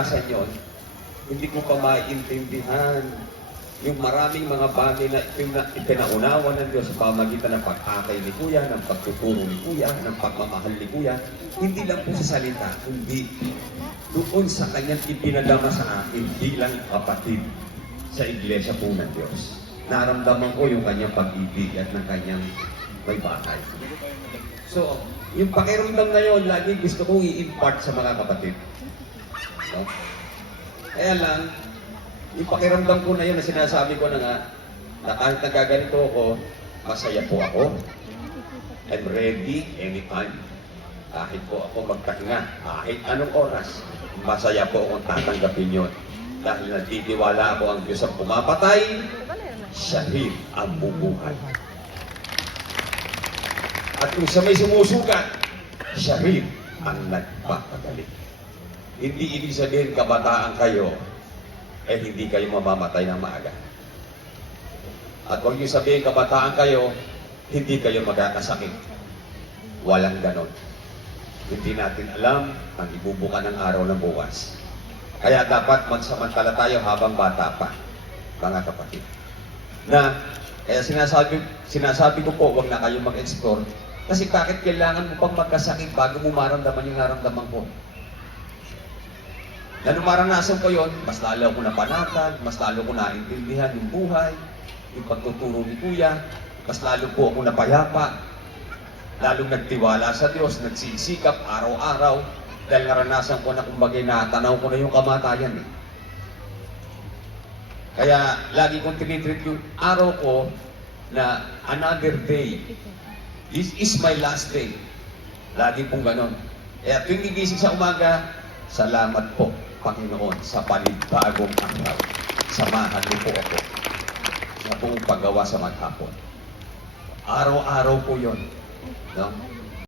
Sa inyo, hindi ko pa maintindihan yung maraming mga bagay na ipinaunawa ng Diyos sa pamagitan ng pag-akay ni Kuya, ng pagtuturo ni Kuya, ng pagmamahal ni Kuya. Hindi lang po sa salita, hindi doon sa kanyang ipinadama sa akin bilang kapatid sa iglesia po ng Diyos. Naramdaman ko yung kanyang pag-ibig at ng kanyang may bahay. So, yung pakiramdam na yun, lagi gusto kong i-impart sa mga kapatid. No? Kaya lang, yung pakiramdam ko na yun na sinasabi ko na nga, na kahit nagaganito ako, masaya po ako. I'm ready anytime. Kahit po ako magpahinga, kahit anong oras, masaya po akong tatanggapin yun. Dahil nagtitiwala ako ang Diyos ang pumapatay, siya rin ang bubuhay. At kung sa may sumusugat, siya rin ang nagpapagaling. Hindi ibig sabihin kabataan kayo, hindi kayo mamamatay ng maaga. At huwag niyo sabihin kabataan kayo, hindi kayo magkakasakit. Walang ganon. Hindi natin alam ang ibubuka ng araw ng bukas. Kaya dapat magsamantala tayo habang bata pa, mga kapatid. Kaya sinasabi ko po, huwag na kayo mag-explore. Kasi bakit kailangan mo pang magkasakit bago mo maramdaman yung naramdaman ko? Na nung maranasan ko yon, mas lalo ko napanatag, mas lalo ko naintindihan yung buhay, yung pagtuturo ni Kuya, mas lalo po ako napayapa, lalong nagtiwala sa Diyos, nagsisikap araw-araw, dahil naranasan ko na kumbagay natanaw ko na yung kamatayan. Kaya lagi kong tinitreat yung araw ko na another day. This is my last day. Lagi pong ganon. Kaya tuwing gigising sa umaga, salamat po, Panginoon, sa panibagong araw. Samahan niyo po ako sa buong paggawa sa maghapon. Araw-araw po yun. No?